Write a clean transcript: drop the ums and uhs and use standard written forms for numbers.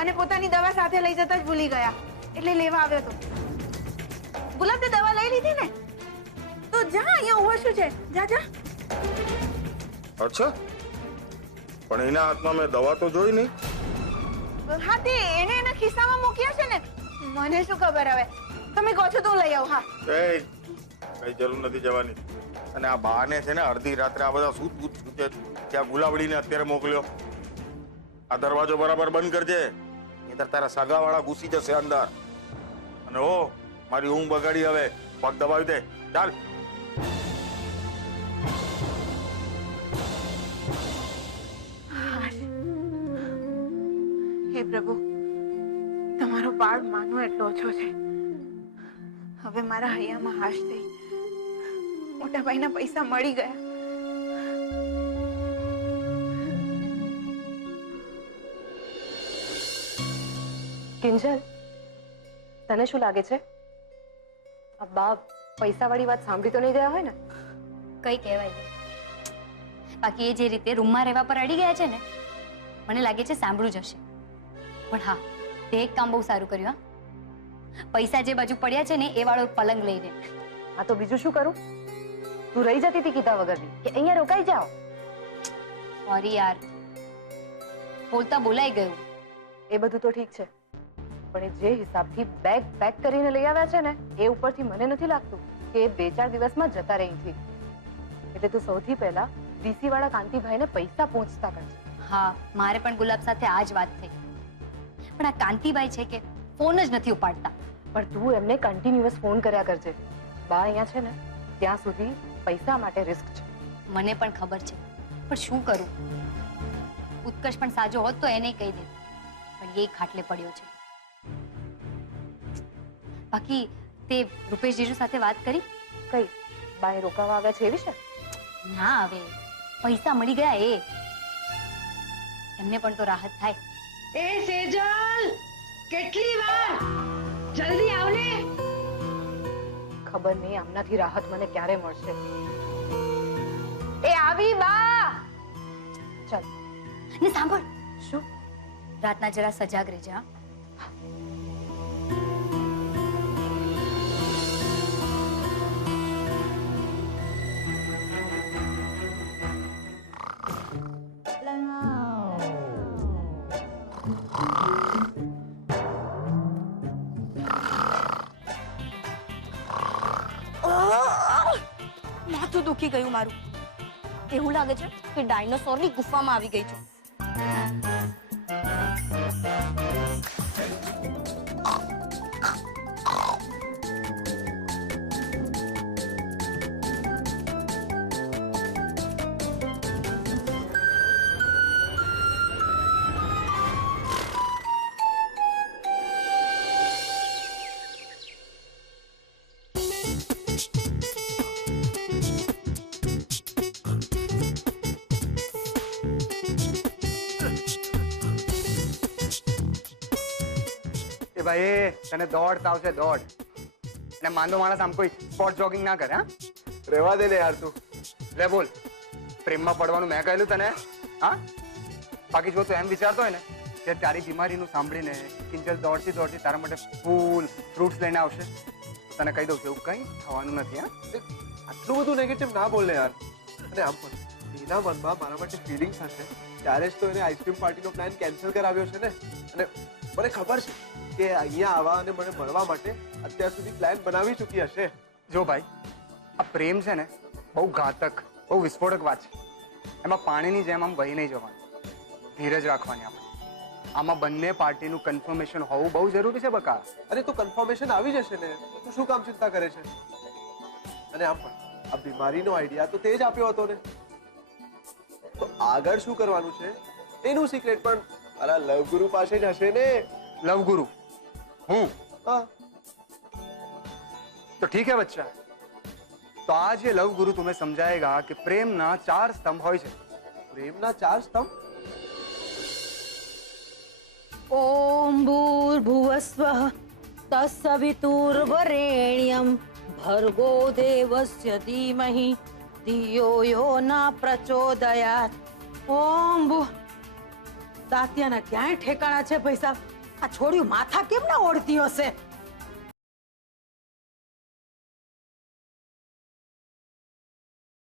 અને પોતાની દવા સાથે લઈ જતા જ ભૂલી ગયા, એટલે લેવા આવ્યો તો. ગુલાબ, તે દવા લઈ લીધી ને? તો જા, અહીંયા ઉભો શું છે? જા જા. અચ્છા, પણ એના હાથમાં મેં દવા તો જોઈ નહીં. હા, તે એને એના ખિસ્સામાં મૂક્યા છે ને. મને શું ખબર હવે? તમે કહો છો તો હું લઈ આવું. હા, કઈ જરૂર નથી જવાની. અને આ બાને છે ને અડધી રાત્રે આ બધા સૂત છે ત્યાં ગુલાબડીને અત્યારે મોકલ્યો. આ દરવાજો બરાબર બંધ કરજે, નહીંતર તારા સગાવાળા ઘૂસી જશે અંદર. અને ઓ મારી ઊંઘ બગાડી, હવે પગ દબાવી દે. ચાલ. હે પ્રભુ, તમારો પાડ માનો એટલો ઓછો છે. હવે મારા હૈયામાં હાશ થઈ. મોટા ભાઈના પૈસા મળી ગયા. કિંજલ, તને શું લાગે છે આ બા પૈસાવાળી વાત સાંભળી તો નહીં ગયા હોય ને? કઈ કહેવાય નહીં. બાકી એ જે રીતે રૂમમાં રહેવા પર અડી ગયા છે ને, મને લાગે છે સાંભળું જ હશે. પણ હા, તે એક કામ બહુ સારું કર્યું. હા, પૈસા જે બાજુ પડ્યા છે ને એ વાળો પલંગ લઈ લે. હા, તો બીજું શું કરું? તું રહી જતી હતી કીધા વગરની કે અહીંયા રોકાઈ જાઓ. સોરી યાર, બોલતા બોલાઈ ગયું. એ બધું તો ઠીક છે, પણ એ જે હિસાબથી બેગ પેક કરીને લઈ આવ્યા છે ને, એ ઉપરથી મને નથી લાગતું કે એ 2-4 દિવસમાં જતા રહી થી. એટલે તું સૌથી પહેલા ડીસી વાળા કાંતિભાઈને પૈસા પહોંચતા કરજે. હા, મારે પણ ગુલાબ સાથે આ જ વાત થઈ. પણ આ કાંતિભાઈ છે કે ફોન જ નથી ઉપાડતા. પણ તું એમને કન્ટિન્યુઅસ ફોન કર્યા કરજે. બા અહીંયા છે ને ત્યાં સુધી પૈસા માટે રિસ્ક છે. મને પણ ખબર છે, પણ શું કરું? ઉત્કર્ષ પણ સાજો હોત તો એને કહી દે, પણ એ ખાટલે પડ્યો છે. બાકી તે રૂપેશ જીજુ સાથે વાત કરી? કઈ બાએ રોકાવા આવ્યા છે એ વિશે? ના, હવે પૈસા મળી ગયા એ. એમને પણ તો રાહત થાય. એ સેજલ, કેટલી વાર? જલ્દી આવ ને. ખબર નહીં આમનાથી રાહત મને ક્યારે મળશે. એ આવી બા. ચાલ. ને સાંભળ, શું? રાતના જરા સજાગ રહેજે. હા, માથું દુખી ગયું મારું. એવું લાગે છે કે ડાયનોસોરની ગુફામાં આવી ગઈ છું. એ ભાઈ તને દોડ આવશે દોડ. અને માંદો માણસ આમ કોઈ સ્પોટ જોગિંગ ના કરે. હા, રહેવા દે લે યાર તું. લે બોલ, પ્રેમમાં પડવાનું મેં કહેલું તને? હા, બાકી જો તું એમ વિચારતો હોય ને કે તારી બીમારીનું સાંભળીને કિંજલ દોડતી દોડતી તારા માટે ફૂલ ફ્રૂટ્સ લઈને આવશે, તો તને કહી દઉં છું એવું કંઈ થવાનું નથી. હા, આટલું બધું નેગેટિવ ના બોલે યાર. અને આમ પણ એના મનમાં મારા માટે ફિલિંગ્સ હશે, ત્યારે જ તો એને આઈસ્ક્રીમ પાર્ટીનો પ્લાન કેન્સલ કરાવ્યો છે ને. અને મને ખબર છે કે અહીંયા આવવા અને મને મળવા માટે અત્યાર સુધી પ્લાન બનાવી ચૂકી હશે. જો ભાઈ, આ પ્રેમ છે ને બહુ ઘાતક, બહુ વિસ્ફોટક વાત છે. એમાં પાણીની જેમ આમ વહી નહીં જવાનું, ધીરજ રાખવાની. આપણે આમાં બંને પાર્ટીનું કન્ફર્મેશન હોવું બહુ જરૂરી છે બકા. અરે તો કન્ફર્મેશન આવી જશે ને, તું શું કામ ચિંતા કરે છે? અને આમ પણ આ બીમારીનો આઈડિયા તો તે જ આપ્યો હતો ને. તો આગળ શું કરવાનું છે એનું સિક્રેટ પણ મારા લવગુરુ પાસે જ હશે ને. લવગુરુ હું? હા, तो ठीक है बच्चा, तो आज ये लव गुरु तुम्हें समझाएगा कि प्रेम ना 4 स्तंभ હોય છે. પ્રેમના 4 સ્તંભ? ઓમ ભૂર્ભુવસ્વઃ તત્સવિતુર્વરેણ્યમ ભર્ગો દેવસ્ય ધીમહિ ધિયો યો ન પ્રચોદયાત. ઓમ ભૂ. દાંતિયાના ક્યાંય ઠેકાણા છે પૈસા? આ છોડ્યું માથા કેમ ના ઓળતી હશે?